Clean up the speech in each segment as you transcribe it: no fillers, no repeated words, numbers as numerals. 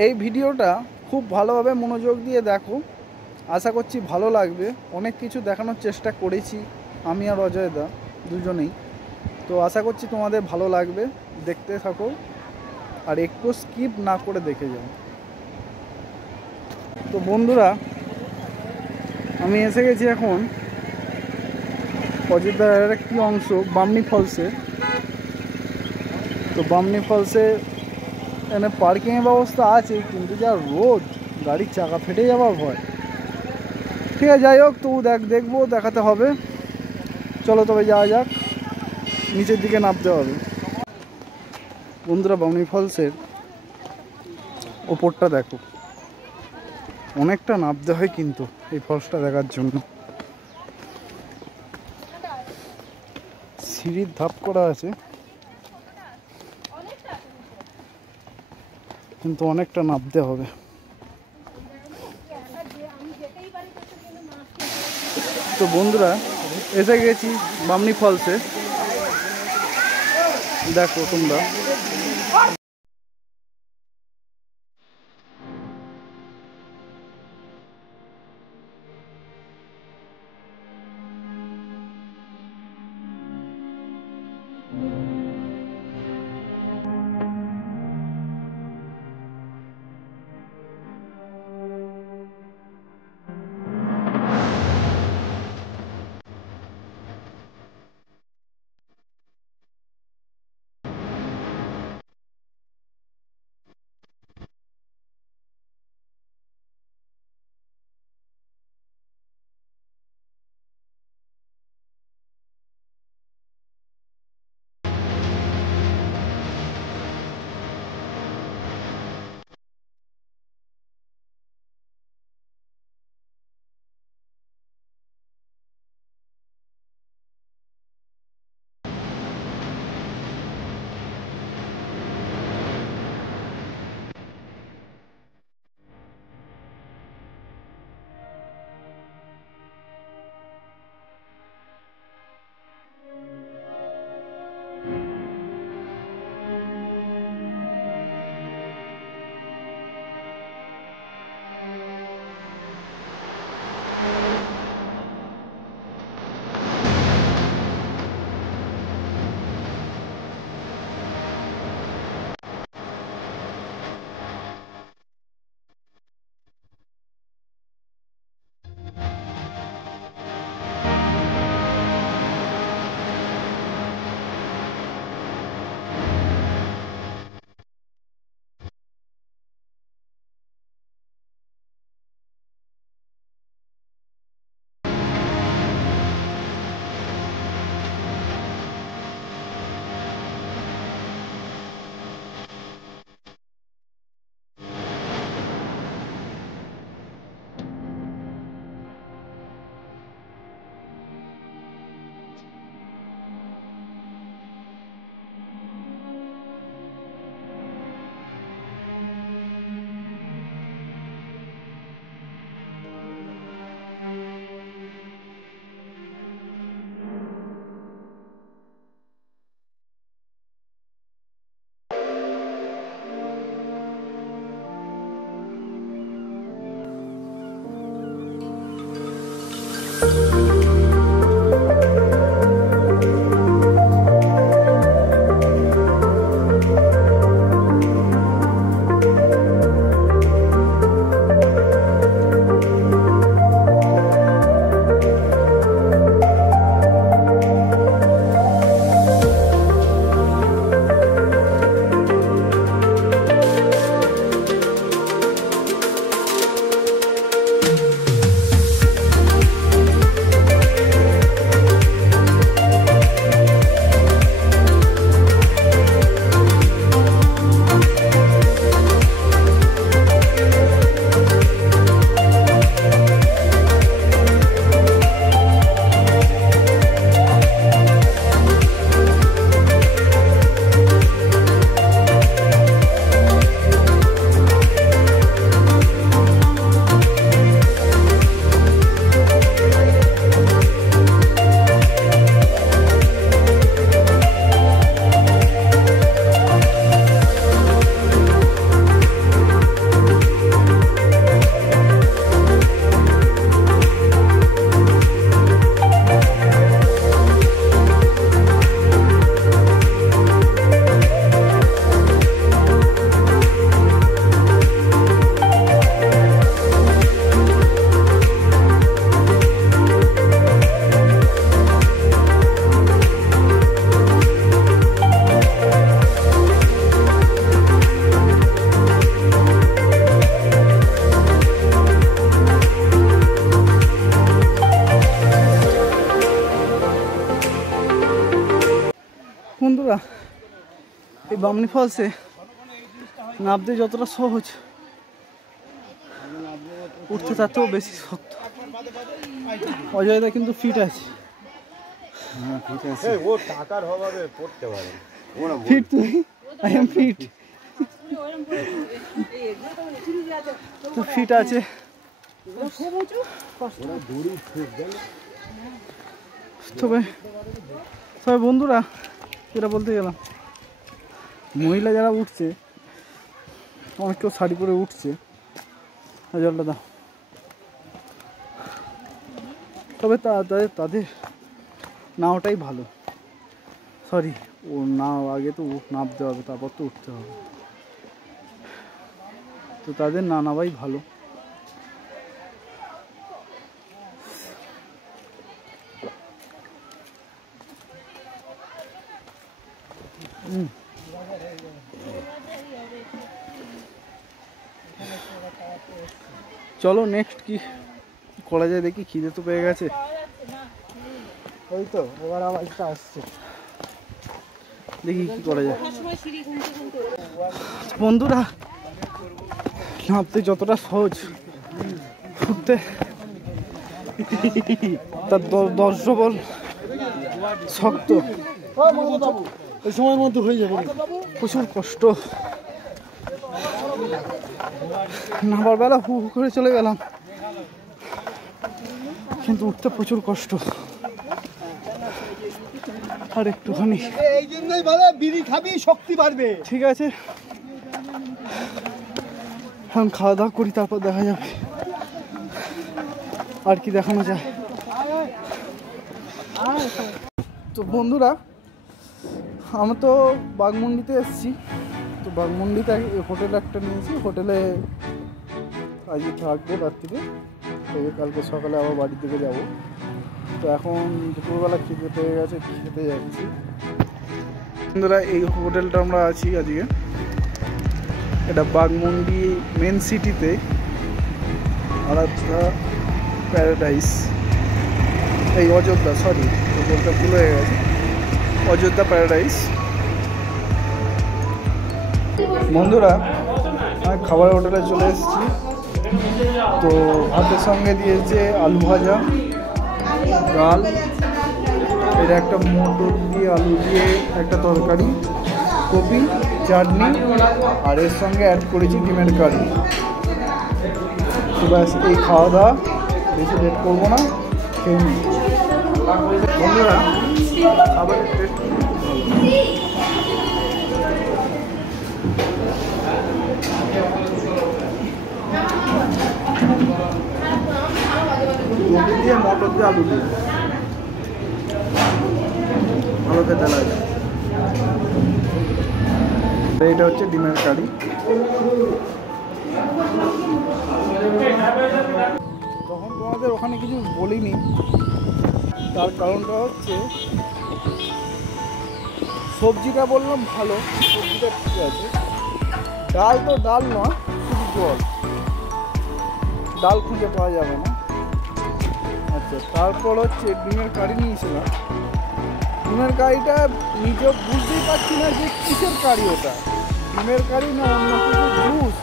এই ভিডিওটা খুব ভালোভাবে মনোযোগ দিয়ে দেখো, আশা করছি ভালো লাগবে। অনেক কিছু দেখানোর চেষ্টা করেছি আমি আর অজয়দা দুজনেই, তো আশা করছি তোমাদের ভালো লাগবে। দেখতে থাকো আর একটু স্কিপ না করে দেখে যাও। তো বন্ধুরা, আমি এসে গেছি এখন অযোধ্যার একটি অংশ বামনি ফলসে। তো বামনি ফলসে এখানে পার্কিংয়ের ব্যবস্থা আছে, কিন্তু যা রোদ, গাড়ির চাকা ফেটে যাওয়ার ভয়। ঠিক আছে, যাই হোক, তবু দেখবো, দেখাতে হবে। চলো তবে যাওয়া যাক, নিচের দিকে নামতে হবে। বন্ধুরা, বামনি ফলসের ওপরটা দেখো, অনেকটা নামতে হয় কিন্তু এই ফলসটা দেখার জন্য। সিঁড়ির ধাপ করা আছে, কিন্তু অনেকটা নামতে হবে। তো বন্ধুরা, এসে গেছি বামনি ফলসে, দেখো তোমরা। এই বামনি ফলসে নামতে যতটা সহজ উঠতে তার থেকেও বেশি শক্ত। অজয়দা কিন্তু ফিট আছে। ফিট তুই? I am fit. তো ফিট আছে। তবে বন্ধুরা যেটা বলতে গেলাম, মহিলা যারা উঠছে, অনেক কেউ শাড়ি পরে উঠছে, জলটা দাও। তবে তাদের নাওটাই ভালো। সরি, ও নাও আগে তো নামতে হবে, তারপর তো উঠতে হবে। তো তাদের না নামাই ভালো। চলো নেক্সট কি করা যায় দেখি, খিদে তো পেয়ে গেছে। ওই তো এবার আওয়াজটা আসছে, দেখি কি করা যায়। বন্ধুরা নামতে যতটা সহজ, উঠতে তার 10 ডবল শক্ত। এই সময়ের মধ্যে হয়ে যাবে, প্রচুর কষ্ট। নামার বেলা হু হু করে চলে গেলাম, কিন্তু উঠতে প্রচুর কষ্ট। আর একটুখানি, এই জন্যই বলে বিড়ি খাবি শক্তি বাড়বে। ঠিক আছে, এখন খাওয়া দাওয়া করি, তারপর দেখা যাবে আর কি দেখানো যায়। তো বন্ধুরা, আমি তো বাঘমুন্ডিতে এসেছি। তো বাঘমুন্ডিতে হোটেল একটা নিয়েছি, হোটেলে আজকে থাকবো রাত্রিতে। তো কালকে সকালে আবার বাড়ির দিকে যাব। তো এখন দুপুরবেলা খিদে পেয়ে গেছে, খেতে যাচ্ছি। বন্ধুরা এই হোটেলটা আমরা আছি আজকে, এটা বাঘমুন্ডি মেন সিটিতে, আরাধ্যা প্যারাডাইস, এই অযোধ্যা, সরি বলতে ভুল হয়ে গেছে, অযোধ্যা প্যারাডাইস। বন্ধুরা আমি খাবার হোটেলে চলে এসেছি। তো ভাতের সঙ্গে দিয়েছে আলু ভাজা, ডাল, এটা একটা মটর দিয়ে আলু দিয়ে একটা তরকারি, কপি, চাটনি, আর এর সঙ্গে অ্যাড করেছি ডিমের কারি। তো ব্যাস এই খাওয়া দাওয়া, বেশি লেট করবো না, খেয়ে নিই। বন্ধুরা খাবারের টেস্ট খুব ভালো, দিয়ে মটর দিয়ে আলু দিয়ে ভালো খেতে লাগে। এটা হচ্ছে ডিমের কারি। তখন তোমাদের ওখানে কিছু বলিনি, তার কারণটা হচ্ছে সবজিটা বললাম ভালো, সবজিটা ঠিক আছে, ডাল তো ডাল নয়, শুধু জল, ডাল খুঁজে পাওয়া যাবে না। আচ্ছা, তারপর হচ্ছে ডিমের কারি নিয়েছিলাম। ডিমের কারিটা নিজেও বুঝতেই পারছি না যে কিসের কারি ওটা, ডিমের কারি না অন্য কিছু জুস,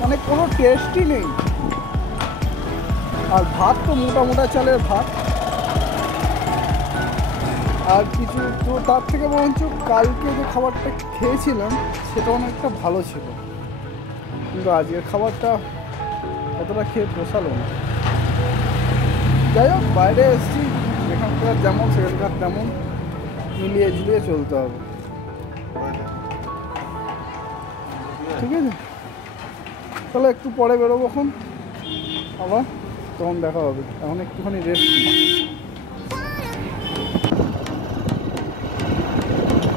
মানে কোনো টেস্টই নেই। আর ভাত তো মোটা মোটা চালের ভাত, আর কিছু তো তার থেকে বরঞ্চ কালকে যে খাবারটা খেয়েছিলাম সেটা অনেকটা ভালো ছিল, কিন্তু আজকের খাবারটা অতটা খেয়ে পোষালো না। যাই হোক, বাইরে এসেছি, এখানকার যেমন সেখানকার তেমন মিলিয়ে ঝুলিয়ে চলতে হবে, ঠিক আছে। তাহলে একটু পরে বেরোবো, এখন আবার তখন দেখা হবে। এখন একটুখানি রেস্ট নিই।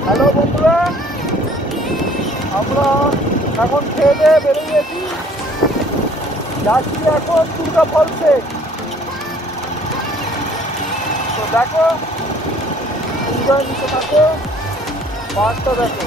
হ্যালো বন্ধুরা, আমরা এখন খেয়ে দিয়ে বেরিয়ে গেছি, যাচ্ছি এখন দুর্গা ফলসে। তো দেখো, এনজয় নিতে থাকো, পার্কটা দেখো।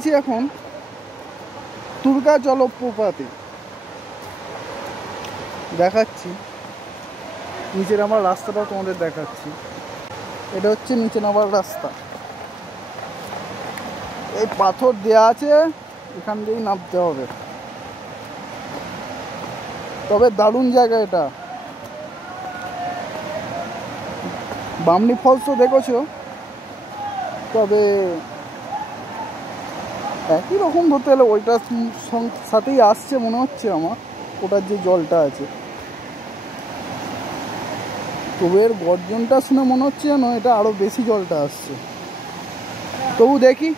গেছি এখন তুরকা জলপ্রপাতে, দেখাচ্ছি নিচে নামার রাস্তাটাও তোমাদের দেখাচ্ছি। এটা হচ্ছে নিচে নামার রাস্তা, এই পাথর দেয়া আছে, এখান দিয়েই নামতে হবে। তবে দারুণ জায়গা এটা। বামনি ফলস তো দেখেছো, তবে একই রকম ধরতে গেলে ওইটার সাথেই আসছে মনে হচ্ছে আমার, ওটার যে জলটা আছে। তবে এর গর্জনটা শুনে মনে হচ্ছে যেন এটা আরও বেশি জলটা আসছে, তবু দেখি।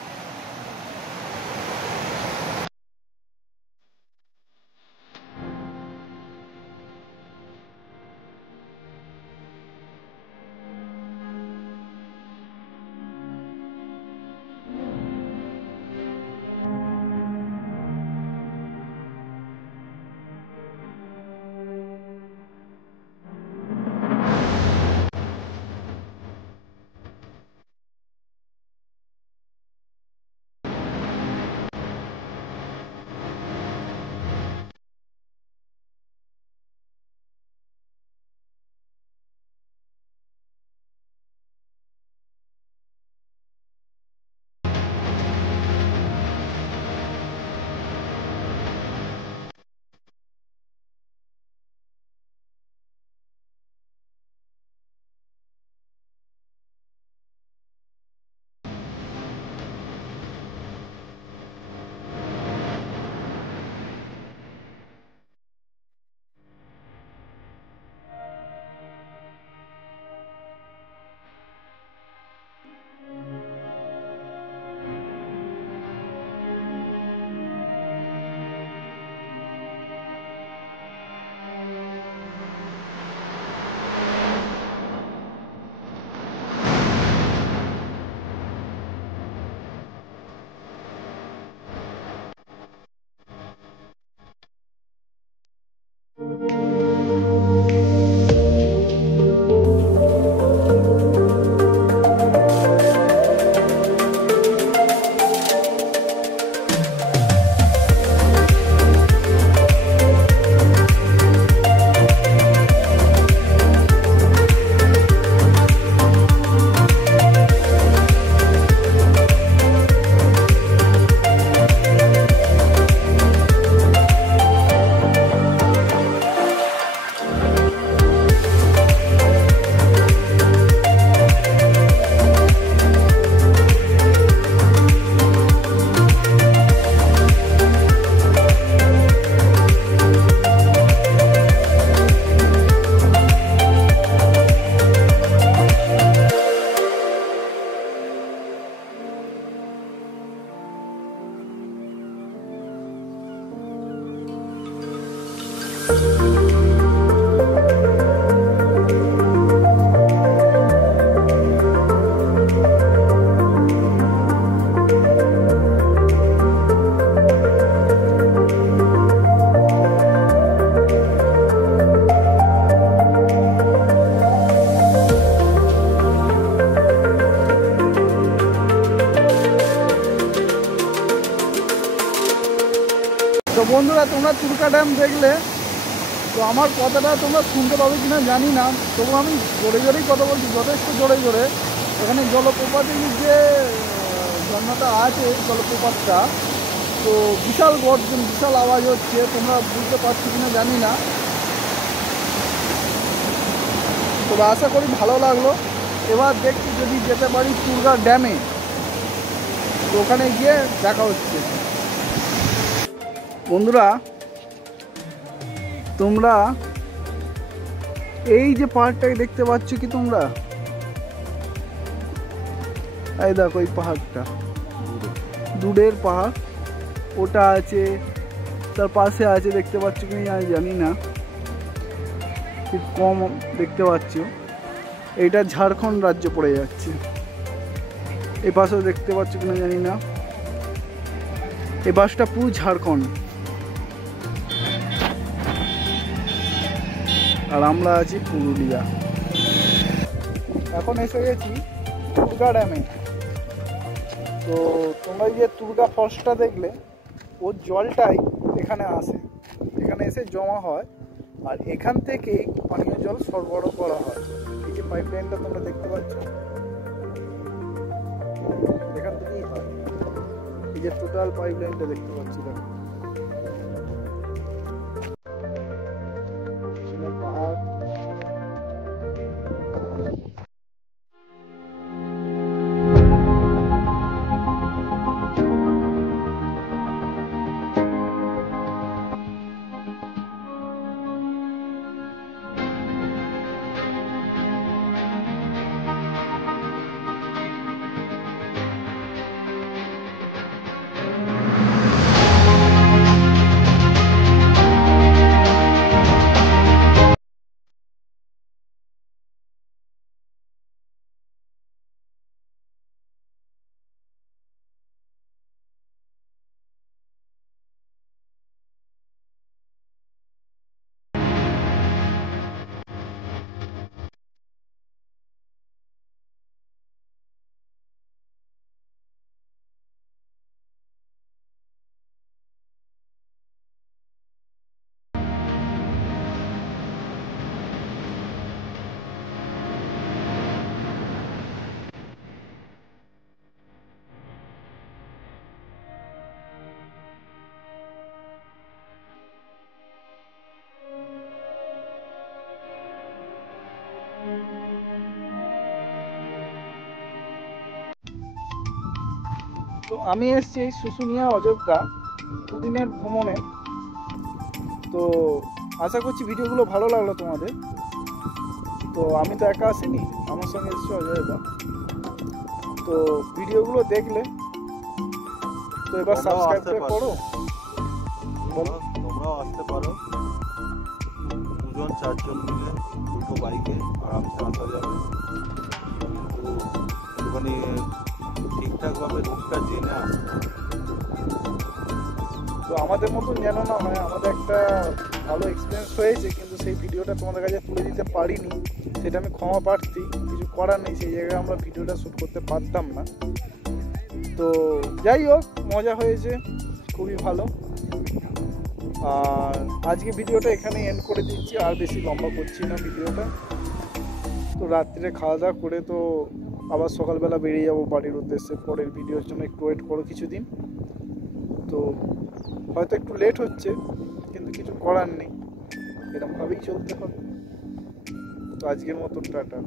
তো বন্ধুরা, তোমরা তুরকা ড্যাম দেখলে, তো আমার কথাটা তোমরা শুনতে পাবে কিনা জানি না, তবু আমি জোরে জোরেই কথা বলছি, যথেষ্ট জোরে জোরে। এখানে জলপ্রপাতের যে ঝর্ণাটা আছে, জলপ্রপাতটা, তো বিশাল গর্জন, বিশাল আওয়াজ হচ্ছে, তোমরা বুঝতে পারছো কিনা জানি না। তবে আশা করি ভালো লাগলো। এবার দেখছি যদি যেতে পারি তুরকা ড্যামে, তো ওখানে গিয়ে দেখা হচ্ছে। বন্ধুরা, তোমরা এই যে পাহাড়টাকে দেখতে পাচ্ছ কি তোমরা? এই দেখো এই পাহাড়টা, দূরের পাহাড় ওটা আছে, তার পাশে আছে, দেখতে পাচ্ছ কি আমি জানি না, খুব কম দেখতে পাচ্ছ। এইটা ঝাড়খণ্ড রাজ্য পড়ে যাচ্ছে। এই পাশেও দেখতে পাচ্ছ কিনা জানি না, এই পাশটা পুরো ঝাড়খণ্ড, আর আমরা আছি পুরুলিয়া। এখন এসে গেছি তুরকা ড্যামে। তো তোমরা এই যে তুর্গা ফলসটা দেখলে, ওর জলটাই এখানে আসে, এখানে এসে জমা হয়, আর এখান থেকেই পানীয় জল সরবরাহ করা হয়। এই যে পাইপ লাইনটা তোমরা দেখতে পাচ্ছ, এখান থেকেই হয়। এই যে টোটাল পাইপ লাইনটা দেখতে পাচ্ছি, দেখো পাহাড়। তো আমি এসেছি এই শুশুনিয়া অযোধ্যা দুদিনের ভ্রমণে। তো আশা করছি ভিডিওগুলো ভালো লাগলো তোমাদের। তো আমি তো একা আসিনি, আমার সঙ্গে এসেছি অজয়দা। তো ভিডিওগুলো দেখলে তো এবার সাবস্ক্রাইব করো, বলো। তোমরাও আসতে পারো, 2-4 জন মিলে দুটো বাইকে আরামসে আসা যাবে। একটুখানি ঠিকঠাকভাবে রুটটা জেনে আসতে হবে। তো আমাদের মতন যেন না হয়, আমাদের একটা ভালো এক্সপিরিয়েন্স হয়েছে, কিন্তু সেই ভিডিওটা তোমাদের কাছে তুলে দিতে পারিনি, সেটা আমি ক্ষমা প্রার্থী। কিছু করার নেই, সেই জায়গায় আমরা ভিডিওটা শ্যুট করতে পারতাম না। তো যাই হোক, মজা হয়েছে, খুবই ভালো। আর আজকে ভিডিওটা এখানে এন্ড করে দিচ্ছি, আর বেশি লম্বা করছি না ভিডিওটা। তো রাত্রে খাওয়া দাওয়া করে তো আবার সকালবেলা বেরিয়ে যাবো বাড়ির উদ্দেশ্যে। পরের ভিডিওর জন্য একটু ওয়েট করো কিছুদিন। তো হয়তো একটু লেট হচ্ছে, কিন্তু কিছু করার নেই, এরকমভাবেই চলতে হবে। তো আজকের মতন টাটা।